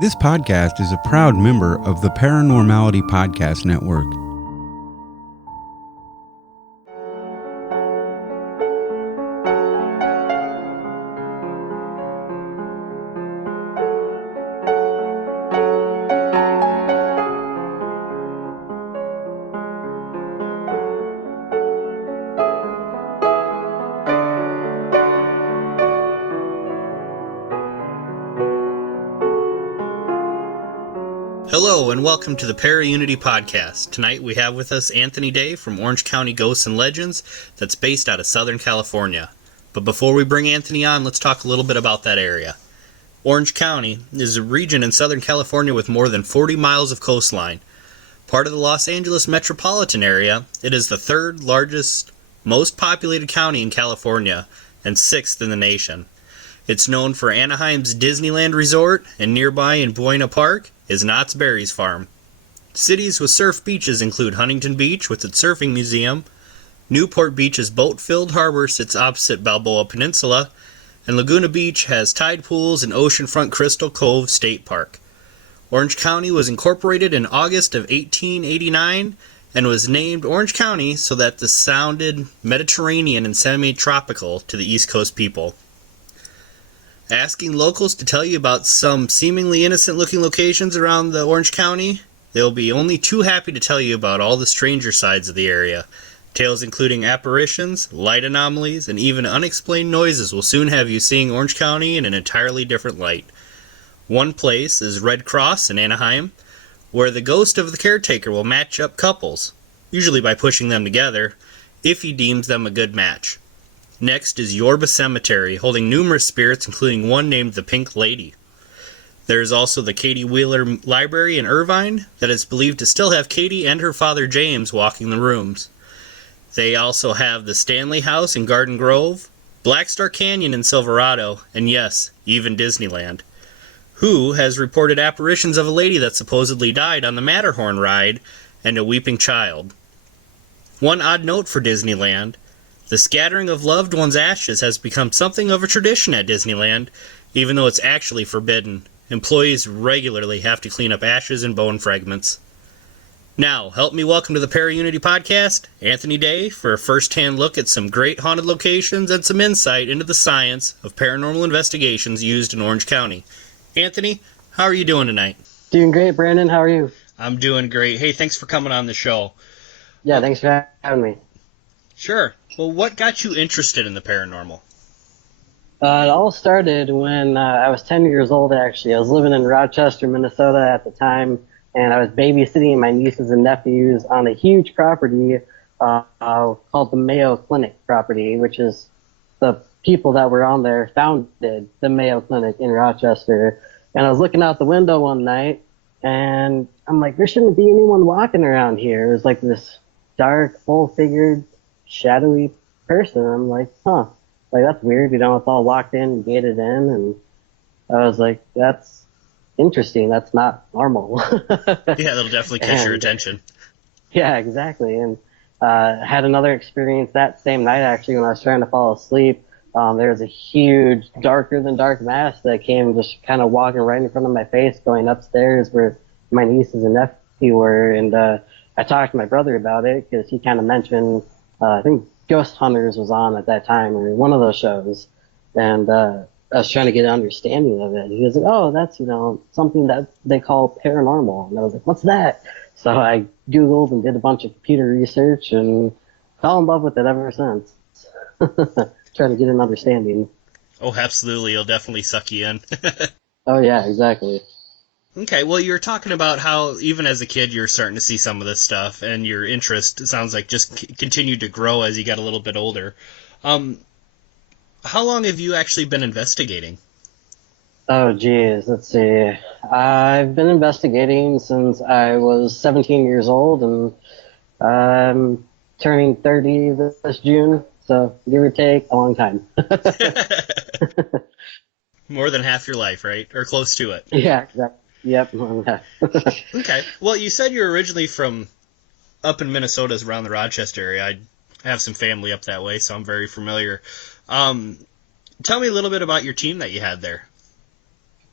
This podcast is a proud member of the Paranormality Podcast Network. Hello and welcome to the ParaUnity podcast. Tonight we have with us Anthony Day from Orange County Ghosts and Legends that's based out of Southern California. But before we bring Anthony on, let's talk a little bit about that area. Orange County is a region in Southern California with more than 40 miles of coastline. Part of the Los Angeles metropolitan area, it is the third largest, most populated county in California and sixth in the nation. It's known for Anaheim's Disneyland Resort, and nearby in Buena Park is Knott's Berry's Farm. Cities with surf beaches include Huntington Beach with its surfing museum, Newport Beach's boat-filled harbor sits opposite Balboa Peninsula, and Laguna Beach has tide pools and oceanfront Crystal Cove State Park. Orange County was incorporated in August of 1889 and was named Orange County so that this sounded Mediterranean and semi-tropical to the East Coast people. Asking locals to tell you about some seemingly innocent-looking locations around the Orange County, they'll be only too happy to tell you about all the stranger sides of the area. Tales including apparitions, light anomalies, and even unexplained noises will soon have you seeing Orange County in an entirely different light. One place is Red Cross in Anaheim, where the ghost of the caretaker will match up couples, usually by pushing them together, if he deems them a good match. Next is Yorba Cemetery, holding numerous spirits, including one named the Pink Lady. There is also the Katie Wheeler Library in Irvine that is believed to still have Katie and her father James walking the rooms. They also have the Stanley House in Garden Grove, Black Star Canyon in Silverado, and yes, even Disneyland. Who has reported apparitions of a lady that supposedly died on the Matterhorn ride and a weeping child. One odd note for Disneyland: the scattering of loved ones' ashes has become something of a tradition at Disneyland, even though it's actually forbidden. Employees regularly have to clean up ashes and bone fragments. Now, help me welcome to the ParaUnity podcast, Anthony Day, for a first-hand look at some great haunted locations and some insight into the science of paranormal investigations used in Orange County. Anthony, how are you doing tonight? Doing great, Brandon. How are you? I'm doing great. Hey, thanks for coming on the show. Yeah, thanks for having me. Sure. Well, what got you interested in the paranormal? It all started when I was 10 years old, actually. I was living in Rochester, Minnesota at the time, and I was babysitting my nieces and nephews on a huge property called the Mayo Clinic property, which is the people that were on there founded the Mayo Clinic in Rochester. And I was looking out the window one night, and I'm like, there shouldn't be anyone walking around here. It was like this dark, full-figured, shadowy person. I'm like, like, that's weird. It's all locked in and gated in. And I was like, that's interesting. That's not normal. Yeah, that'll definitely catch your attention. Yeah, exactly. And had another experience that same night, actually, when I was trying to fall asleep. There was a huge, darker than dark mass that came just kind of walking right in front of my face, going upstairs where my nieces and nephew were. And I talked to my brother about it because he kind of mentioned, I think Ghost Hunters was on at that time, or one of those shows, and I was trying to get an understanding of it. He was like, oh, that's, something that they call paranormal. And I was like, what's that? So I Googled and did a bunch of computer research and fell in love with it ever since. Trying to get an understanding. Oh, absolutely. It'll definitely suck you in. Oh, yeah, exactly. Okay, well, you were talking about how even as a kid you were starting to see some of this stuff, and your interest, it sounds like, just continued to grow as you got a little bit older. How long have you actually been investigating? Oh, geez, let's see. I've been investigating since I was 17 years old, and I'm turning 30 this June, so give or take, a long time. More than half your life, right? Or close to it. Yeah, exactly. Yep. Okay. Well, you said you're originally from up in Minnesota, around the Rochester area. I have some family up that way, so I'm very familiar. Tell me a little bit about your team that you had there.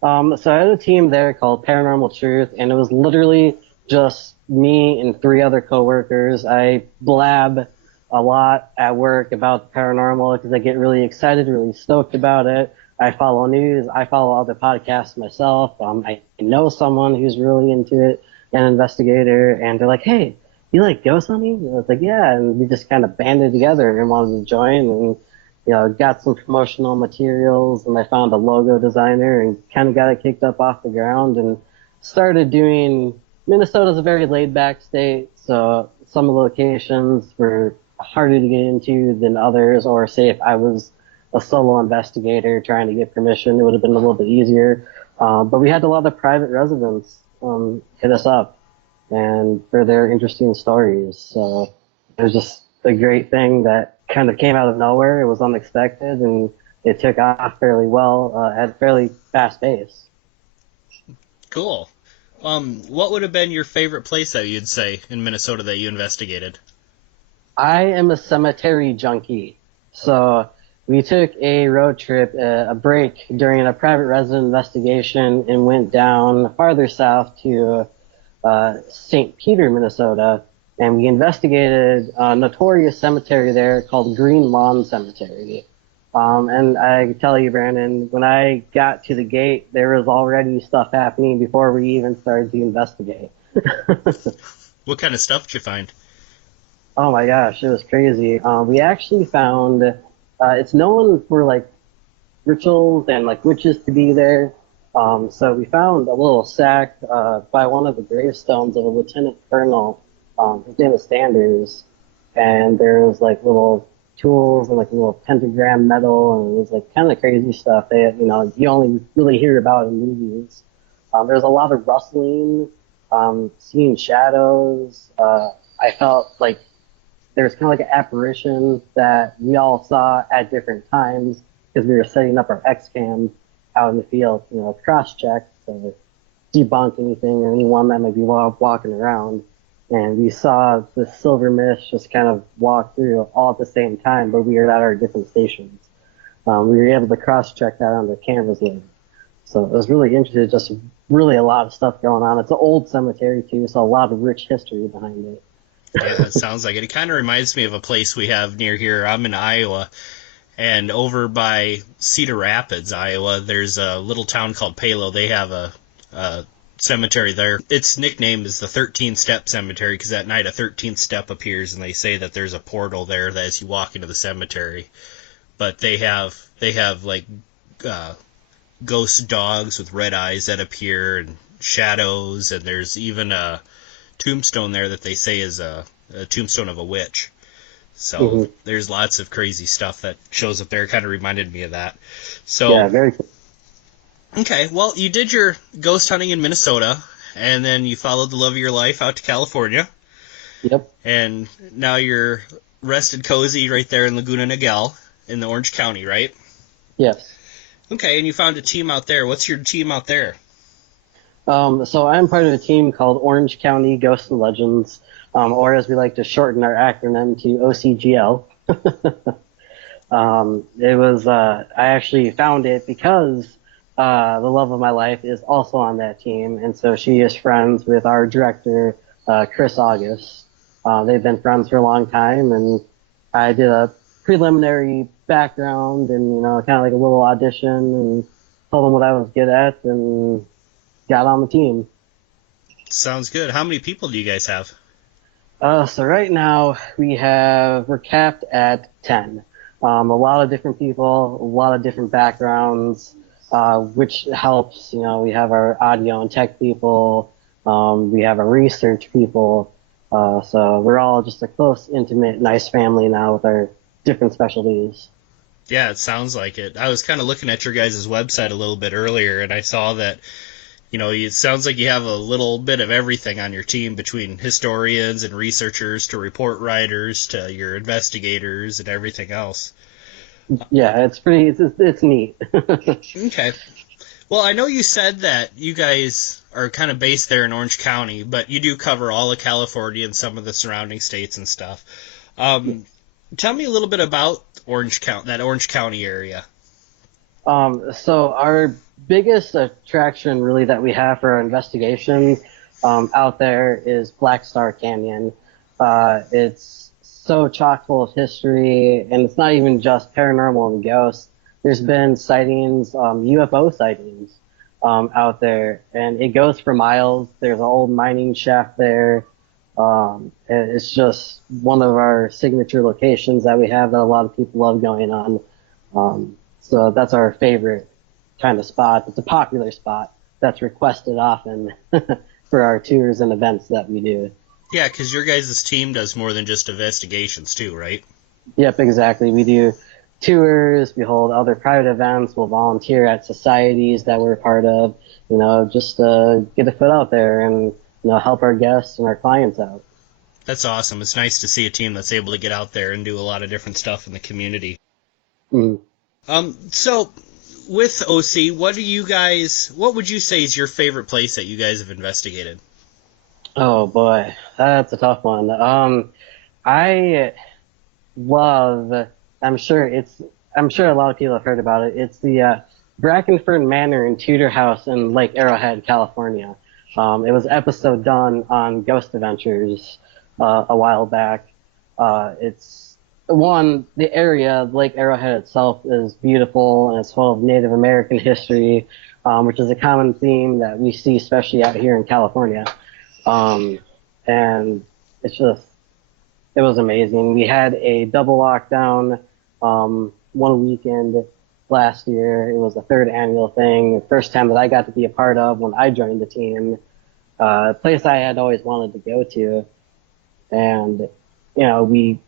So I had a team there called Paranormal Truth, and it was literally just me and three other coworkers. I blab a lot at work about the paranormal because I get really excited, really stoked about it. I follow news. I follow other podcasts myself. I know someone who's really into it, an investigator, and they're like, "Hey, you like ghost hunting?" And I was like, "Yeah," and we just kind of banded together and wanted to join, and got some promotional materials, and I found a logo designer and kind of got it kicked up off the ground and started doing. Minnesota's a very laid back state, so some locations were harder to get into than others, or say if I was a solo investigator trying to get permission, it would have been a little bit easier. But we had a lot of private residents hit us up and for their interesting stories. So it was just a great thing that kind of came out of nowhere. It was unexpected, and it took off fairly well at a fairly fast pace. Cool. What would have been your favorite place that you'd say in Minnesota that you investigated? I am a cemetery junkie. So we took a road trip, a break during a private resident investigation and went down farther south to St. Peter, Minnesota, and we investigated a notorious cemetery there called Green Lawn Cemetery. And I can tell you, Brandon, when I got to the gate, there was already stuff happening before we even started to investigate. What kind of stuff did you find? Oh my gosh, it was crazy. We actually found, it's known for like rituals and like witches to be there. So we found a little sack by one of the gravestones of a lieutenant colonel. His name is Sanders, and there was like little tools and like a little pentagram medal, and it was like kind of crazy stuff that you only really hear about in movies. There's a lot of rustling, seeing shadows. I felt like there was kind of like an apparition that we all saw at different times because we were setting up our X cam out in the field, cross check to debunk anything or anyone that might be walking around. And we saw the silver mist just kind of walk through all at the same time, but we were at our different stations. We were able to cross check that on the cameras later. So it was really interesting, just really a lot of stuff going on. It's an old cemetery too, so a lot of rich history behind it. Yeah, it sounds like it. It kind of reminds me of a place we have near here. I'm in Iowa, and over by Cedar Rapids, Iowa, there's a little town called Palo. They have a cemetery there. Its nickname is the 13-Step Cemetery because at night a 13th step appears, and they say that there's a portal there that as you walk into the cemetery. But they have like ghost dogs with red eyes that appear and shadows, and there's even a tombstone there that they say is a tombstone of a witch. So there's lots of crazy stuff that shows up there. It kind of reminded me of that. So yeah, very cool. Okay, well, you did your ghost hunting in Minnesota, and then you followed the love of your life out to California. Yep. And now you're rested cozy right there in Laguna Niguel in the Orange County, right? Yes. Okay, and you found a team out there. What's your team out there? So I'm part of a team called Orange County Ghosts and Legends, or as we like to shorten our acronym to OCGL. It was, I actually found it because the love of my life is also on that team, and so she is friends with our director, Chris August. They've been friends for a long time, and I did a preliminary background and, kind of like a little audition and told them what I was good at and got on the team. Sounds good. How many people do you guys have? So right now we're capped at 10. A lot of different people, a lot of different backgrounds, which helps. We have our audio and tech people, we have our research people, so we're all just a close, intimate, nice family now with our different specialties. Yeah, it sounds like it. I was kind of looking at your guys' website a little bit earlier, and I saw that, it sounds like you have a little bit of everything on your team, between historians and researchers to report writers to your investigators and everything else. Yeah, it's neat. Okay. Well, I know you said that you guys are kind of based there in Orange County, but you do cover all of California and some of the surrounding states and stuff. Tell me a little bit about that Orange County area. So our biggest attraction really that we have for our investigations out there is Black Star Canyon. It's so chock full of history, and it's not even just paranormal and ghosts. There's been sightings, UFO sightings out there, and it goes for miles. There's an old mining shaft there. It's just one of our signature locations that we have that a lot of people love going on. So that's our favorite kind of spot. It's a popular spot that's requested often for our tours and events that we do. Yeah, because your guys' team does more than just investigations too, right? Yep, exactly. We do tours, we hold other private events, we'll volunteer at societies that we're a part of, just get a foot out there and, help our guests and our clients out. That's awesome. It's nice to see a team that's able to get out there and do a lot of different stuff in the community. Mm. So with OC, what would you say is your favorite place that you guys have investigated? Oh boy, that's a tough one. I love, I'm sure a lot of people have heard about it. It's the Brackenford Manor and Tudor House in Lake Arrowhead, California. It was an episode done on Ghost Adventures a while back. The area, Lake Arrowhead itself, is beautiful and it's full of Native American history, which is a common theme that we see, especially out here in California. And it was amazing. We had a double lockdown one weekend last year. It was the third annual thing, the first time that I got to be a part of when I joined the team. A place I had always wanted to go to. And, we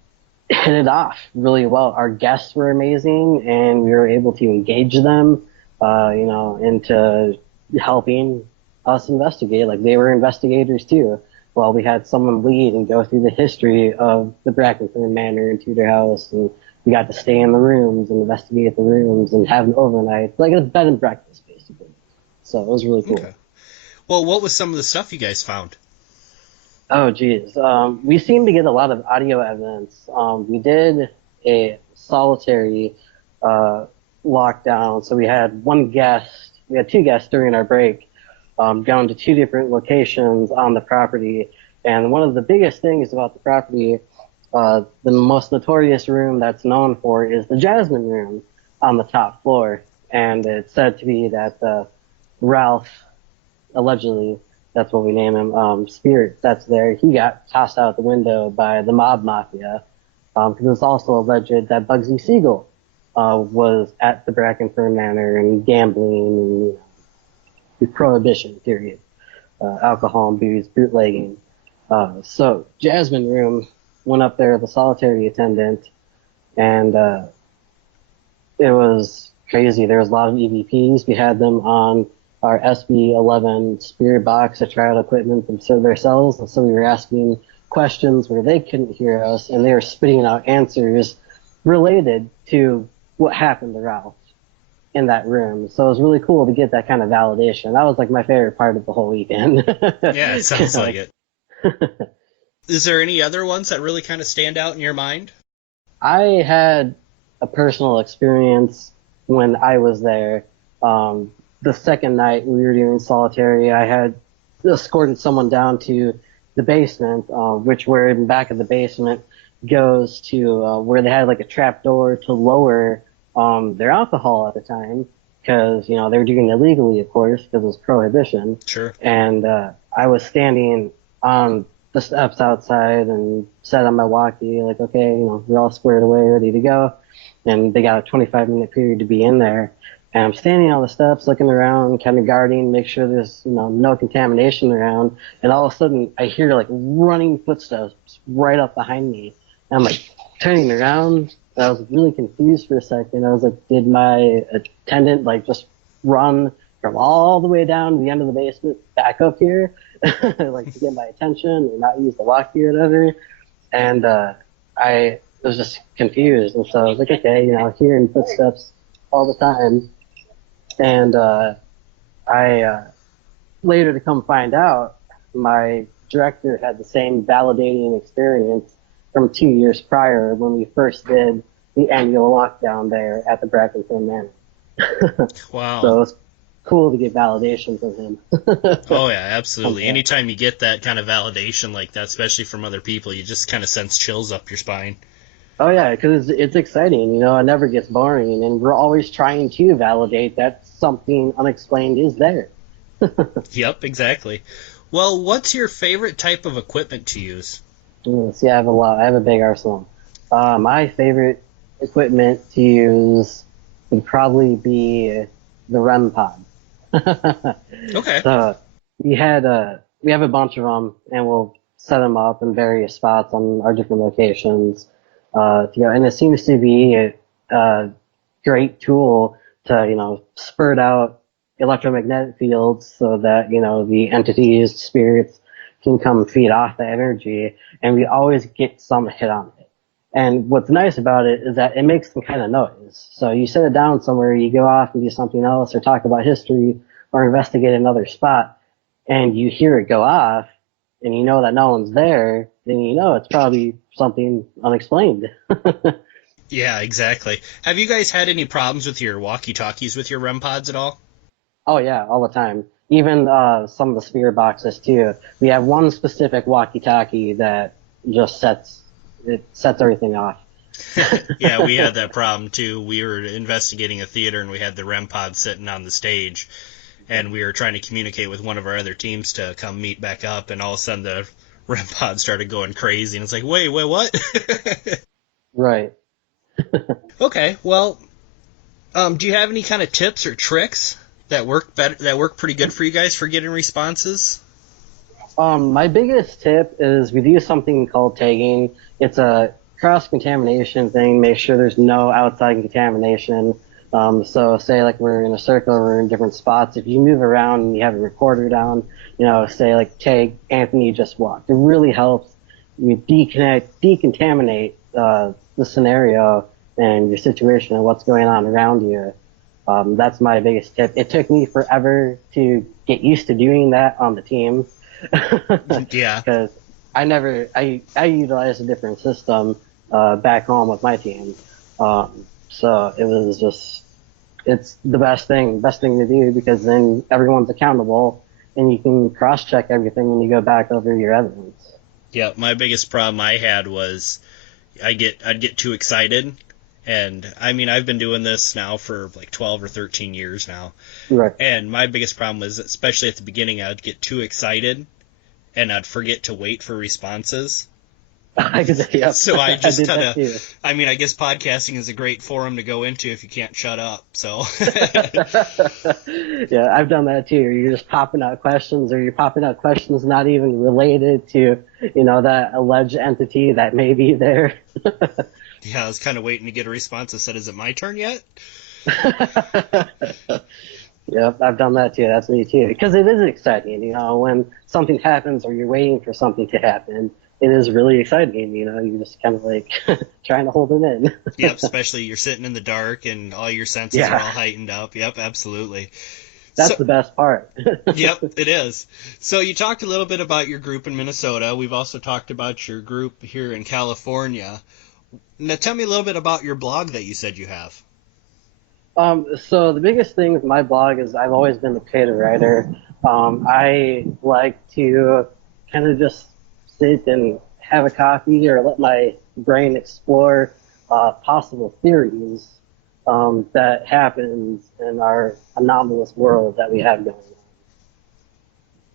hit it off really well. Our guests were amazing, and we were able to engage them, into helping us investigate. Like, they were investigators too. Well, we had someone lead and go through the history of the Brackenford Manor and Tudor House, and we got to stay in the rooms and investigate the rooms and have an overnight, like a bed and breakfast, basically. So it was really cool. Okay. Well, what was some of the stuff you guys found? Oh, geez. We seem to get a lot of audio evidence. We did a solitary lockdown, so we had two guests during our break, going to two different locations on the property. And one of the biggest things about the property, the most notorious room that's known for, is the Jasmine Room on the top floor. And it's said to be that Ralph, allegedly, that's what we name him, spirit that's there, he got tossed out the window by the mob mafia. Because it's also alleged that Bugsy Siegel was at the Brackenford Manor and gambling and the prohibition period, alcohol and booze, bootlegging. So Jasmine Room went up there, the solitary attendant, and it was crazy. There was a lot of EVPs. We had them on our SB11 spirit box to try out equipment themselves, and so we were asking questions where they couldn't hear us, and they were spitting out answers related to what happened to Ralph in that room. So it was really cool to get that kind of validation. That was like my favorite part of the whole weekend. Yeah, it sounds like it. Is there any other ones that really kind of stand out in your mind? I had a personal experience when I was there. The second night we were doing solitary, I had escorted someone down to the basement, which where in the back of the basement goes to where they had like a trap door to lower their alcohol at the time, because they were doing it illegally, of course, because it was prohibition. Sure. And I was standing on the steps outside and set on my walkie, like, okay, we're all squared away, ready to go. And they got a 25-minute period to be in there. And I'm standing on the steps, looking around, kind of guarding, make sure there's, no contamination around. And all of a sudden, I hear, like, running footsteps right up behind me. And I'm, like, turning around. And I was really confused for a second. I was like, did my attendant, like, just run from all the way down to the end of the basement back up here, like, to get my attention or not use the walkie or whatever? And I was just confused. And so I was like, okay, hearing footsteps all the time. And I later to come find out, my director had the same validating experience from 2 years prior when we first did the annual lockdown there at the Brackenford Manor. Wow. So it was cool to get validation from him. Oh, yeah, absolutely. Yeah. Anytime you get that kind of validation like that, especially from other people, you just kind of sense chills up your spine. Oh yeah, because it's exciting. It never gets boring, and we're always trying to validate that something unexplained is there. Yep, exactly. Well, what's your favorite type of equipment to use? See, I have a lot. I have a big arsenal. My favorite equipment to use would probably be the REM pod. Okay. So we have a bunch of them, and we'll set them up in various spots on our different locations. And it seems to be a great tool to spurt out electromagnetic fields so that the entities, spirits can come feed off the energy, and we always get some hit on it. And what's nice about it is that it makes some kind of noise. So you set it down somewhere, you go off and do something else, or talk about history, or investigate another spot, and you hear it go off, and you know that no one's there, then you know it's probably something unexplained. Yeah, exactly. Have you guys had any problems with your walkie-talkies with your REM pods at all? Oh yeah, all the time. Even some of the spirit boxes too. We have one specific walkie-talkie that just sets everything off. Yeah, we had that problem too. We were investigating a theater and we had the REM pod sitting on the stage, and we were trying to communicate with one of our other teams to come meet back up, and all of a sudden the REM pod started going crazy, and it's like, wait, what? Right. Okay, well, do you have any kind of tips or tricks that work pretty good for you guys for getting responses? My biggest tip is we do something called tagging. It's a cross-contamination thing. Make sure there's no outside contamination. So say like we're in a circle, we're in different spots. If you move around and you have a recorder down, say like tag Anthony just walked. It really helps you decontaminate the scenario and your situation and what's going on around you. That's my biggest tip. It took me forever to get used to doing that on the team. Yeah. Because I utilized a different system back home with my team. So it was it's the best thing to do, because then everyone's accountable and you can cross-check everything when you go back over your evidence. Yeah, my biggest problem I had was I'd get too excited. And I mean, I've been doing this now for like 12 or 13 years now. Right. And my biggest problem was, especially at the beginning, I'd get too excited and I'd forget to wait for responses. Yep. So I just did kind that too. of, I mean, I guess podcasting is a great forum to go into if you can't shut up. So Yeah, I've done that too. You're just popping out questions, or you're popping out questions not even related to, that alleged entity that may be there. yeah, I was kind of waiting to get a response that said, "Is it my turn yet?" Yep, I've done that too. That's me too. Because it is exciting, when something happens or you're waiting for something to happen. It is really exciting, you're just kind of like trying to hold it in. Yep, especially you're sitting in the dark and all your senses are all heightened up. Yep, absolutely. That's the best part. Yep, it is. So you talked a little bit about your group in Minnesota. We've also talked about your group here in California. Now tell me a little bit about your blog that you said you have. So the biggest thing with my blog is I've always been a creative writer. I like to kind of just sit and have a coffee or let my brain explore possible theories that happen in our anomalous world that we have going on.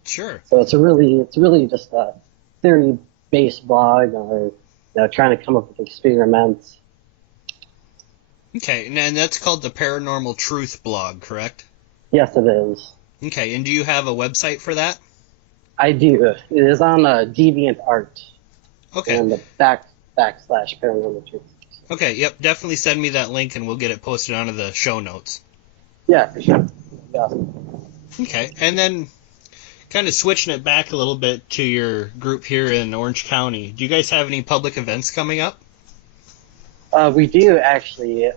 Sure. So it's really just a theory-based blog, or trying to come up with experiments. Okay, and that's called the Paranormal Truth blog, correct? Yes, it is. Okay, and do you have a website for that? I do. It is on DeviantArt. Okay. And the backslash Paranormal Truth. Okay, yep, definitely send me that link and we'll get it posted onto the show notes. Yeah, for sure. Yeah. Okay, and then kind of switching it back a little bit to your group here in Orange County, do you guys have any public events coming up? We do, actually.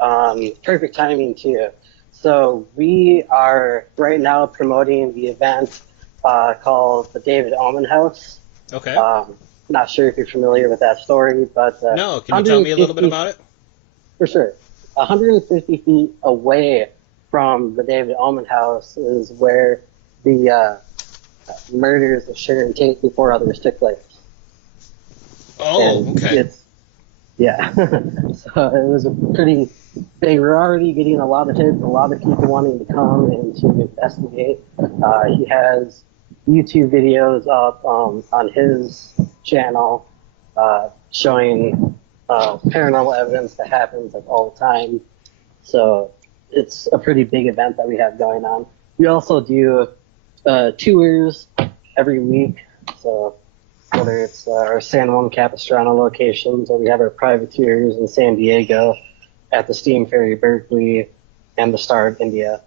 Perfect timing, too. So we are right now promoting the event called the David Omen House. Okay. Not sure if you're familiar with that story, but... no, can you tell me a little bit about it? For sure. 150 feet away from the David Ullman house is where the murders of Sharon Tate before others took place. Oh, And okay. yeah. So it was a pretty big. We're already getting a lot of hits, a lot of people wanting to come and to investigate. He has YouTube videos up on his channel showing paranormal evidence that happens like all the time. So it's a pretty big event that we have going on. We also do tours every week. So whether it's our San Juan Capistrano locations, or we have our private tours in San Diego, at the Steam Ferry Berkeley, and the Star of India.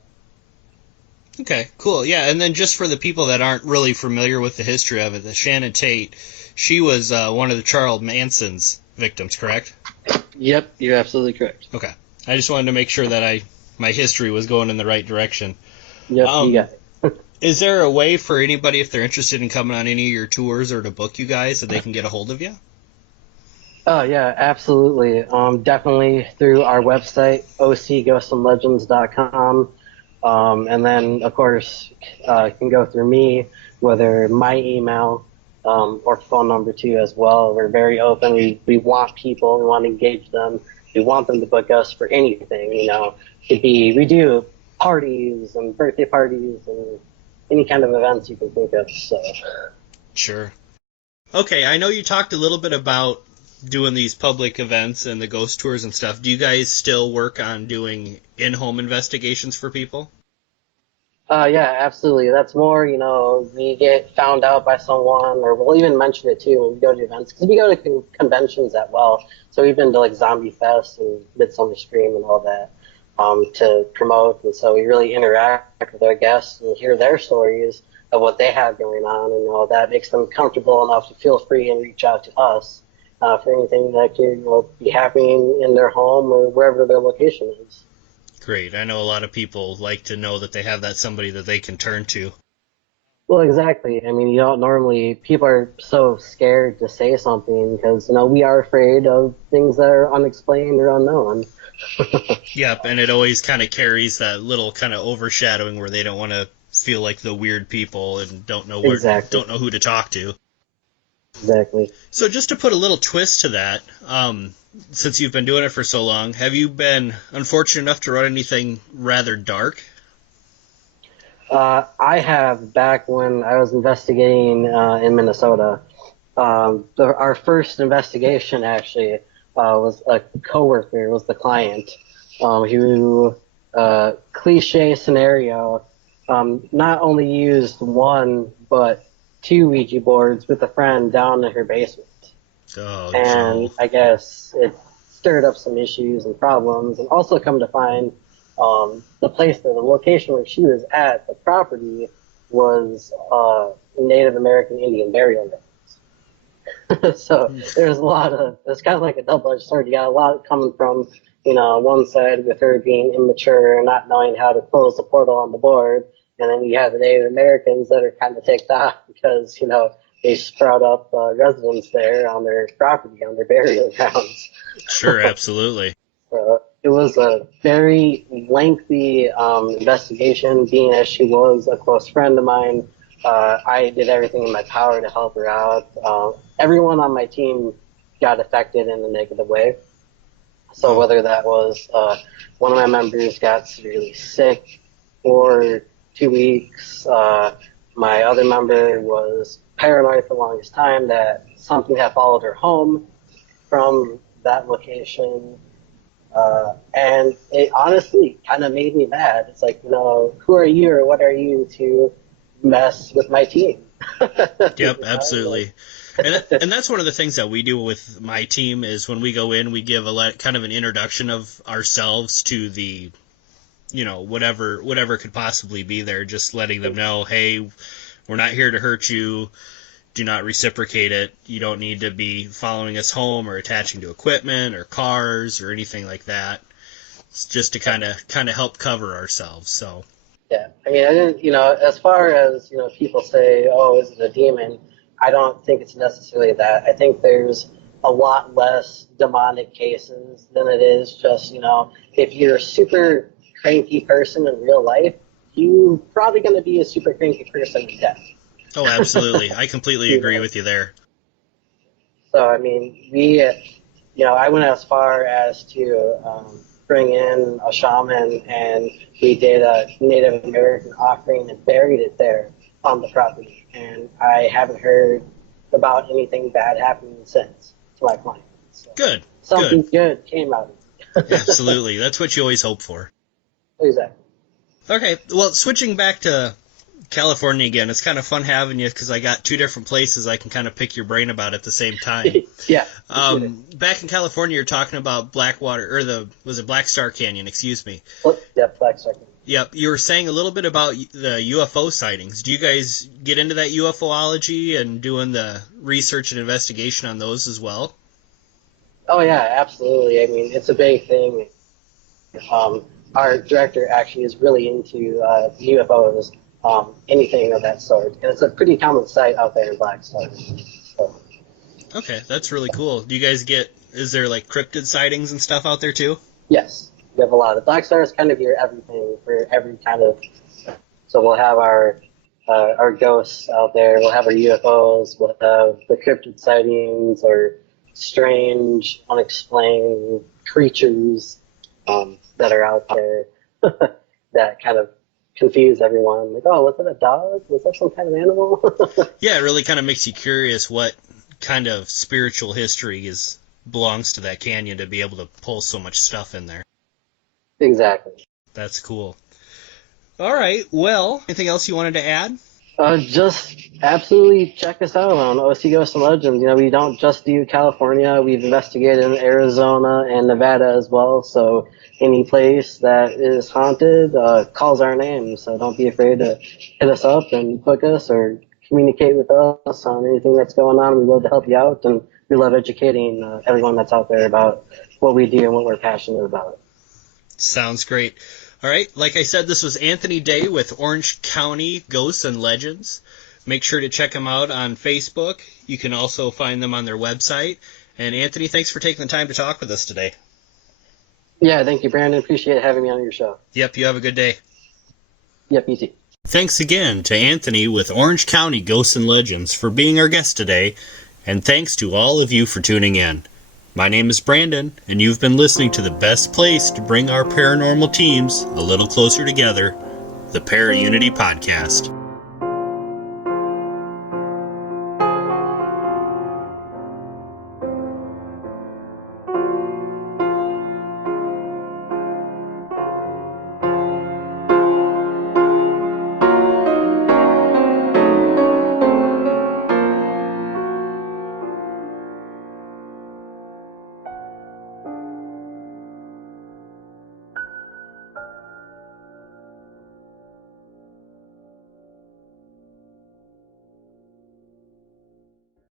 Okay, cool. Yeah, and then just for the people that aren't really familiar with the history of it, the Shannon Tate, she was one of the Charles Manson's victims, correct? Yep, you're absolutely correct. Okay. I just wanted to make sure that my history was going in the right direction. Yep, you got it. Is there a way for anybody, if they're interested in coming on any of your tours or to book you guys, that they can get a hold of you? Oh, yeah, absolutely. Definitely through our website, ocghostsandlegends.com. And then, of course, you can go through me, whether my email or phone number too as well. We're very open. We want people. We want to engage them. We want them to book us for anything. You know, we do parties and birthday parties and any kind of events you can think of. So. Sure. Okay, I know you talked a little bit about doing these public events and the ghost tours and stuff. Do you guys still work on doing in-home investigations for people? Yeah, absolutely. That's more, we get found out by someone, or we'll even mention it too when we go to events, because we go to conventions as well. So we've been to like Zombie Fest and Midsummer Scream and all that to promote, and so we really interact with our guests and hear their stories of what they have going on, and that makes them comfortable enough to feel free and reach out to us for anything that could be happening in their home or wherever their location is. Great. I know a lot of people like to know that they have that somebody that they can turn to. Well, exactly. I mean, normally people are so scared to say something because, we are afraid of things that are unexplained or unknown. Yep, and it always kind of carries that little kind of overshadowing where they don't want to feel like the weird people and don't know who to talk to. Exactly. So just to put a little twist to that, since you've been doing it for so long, have you been unfortunate enough to run anything rather dark? I have back when I was investigating in Minnesota. Our first investigation actually was a coworker, was the client, who cliche scenario, not only used one but two Ouija boards with a friend down in her basement. Oh, And Joe. I guess it stirred up some issues and problems, and also come to find the location where she was at, the property was Native American Indian burial grounds. So it's kind of like a double-edged sword. You got a lot coming from, one side with her being immature and not knowing how to close the portal on the board, and then you have the Native Americans that are kind of ticked off because, they sprout up residents there on their property, on their burial grounds. Sure, absolutely. It was a very lengthy investigation, being as she was a close friend of mine. I did everything in my power to help her out. Everyone on my team got affected in a negative way. So whether that was one of my members got severely sick for 2 weeks, my other member was paranoid for the longest time that something had followed her home from that location. And it honestly kind of made me mad. It's like, who are you or what are you to mess with my team? Yep, absolutely. And that's one of the things that we do with my team is when we go in, we give kind of an introduction of ourselves to the, whatever could possibly be there, just letting them know, hey, we're not here to hurt you. Do not reciprocate it. You don't need to be following us home or attaching to equipment or cars or anything like that. It's just to kind of help cover ourselves. So. Yeah, I mean, I didn't, as far as, people say, oh, is it a demon? I don't think it's necessarily that. I think there's a lot less demonic cases than it is just, if you're super cranky person in real life, you're probably going to be a super cranky person in death. Oh, absolutely. I completely agree with you there. So, I mean, I went as far as to bring in a shaman, and we did a Native American offering and buried it there on the property. And I haven't heard about anything bad happening since to my client. So Good. Something good came out of it. Absolutely. That's what you always hope for. Exactly. Okay, well, switching back to California again, it's kind of fun having you because I got two different places I can kind of pick your brain about at the same time. Yeah. Back in California, you're talking about Blackwater, or was it Black Star Canyon, excuse me. Yeah, Black Star Canyon. Yep, you were saying a little bit about the UFO sightings. Do you guys get into that UFOlogy and doing the research and investigation on those as well? Oh, yeah, absolutely. I mean, it's a big thing. Our director actually is really into UFOs, anything of that sort. And it's a pretty common sight out there in Black Star. So. Okay, that's really cool. Do you guys is there like cryptid sightings and stuff out there too? Yes, we have a lot. The Black Star is kind of your everything for every kind of. So we'll have our ghosts out there. We'll have our UFOs. We'll have the cryptid sightings or strange, unexplained creatures that are out there that kind of confuse everyone. Like, oh, was that a dog? Was that some kind of animal? Yeah, it really kind of makes you curious what kind of spiritual history belongs to that canyon to be able to pull so much stuff in there. Exactly. That's cool. All right, well, anything else you wanted to add? Just absolutely check us out on OC Ghosts and Legends. We don't just do California. We've investigated in Arizona and Nevada as well. So any place that is haunted calls our name. So don't be afraid to hit us up and book us or communicate with us on anything that's going on. We love to help you out, and we love educating everyone that's out there about what we do and what we're passionate about. Sounds great. All right, like I said, this was Anthony Day with Orange County Ghosts and Legends. Make sure to check them out on Facebook. You can also find them on their website. And Anthony, thanks for taking the time to talk with us today. Yeah, thank you, Brandon. Appreciate having me on your show. Yep, you have a good day. Yep, you too. Thanks again to Anthony with Orange County Ghosts and Legends for being our guest today, and thanks to all of you for tuning in. My name is Brandon, and you've been listening to the best place to bring our paranormal teams a little closer together, the ParaUnity Podcast.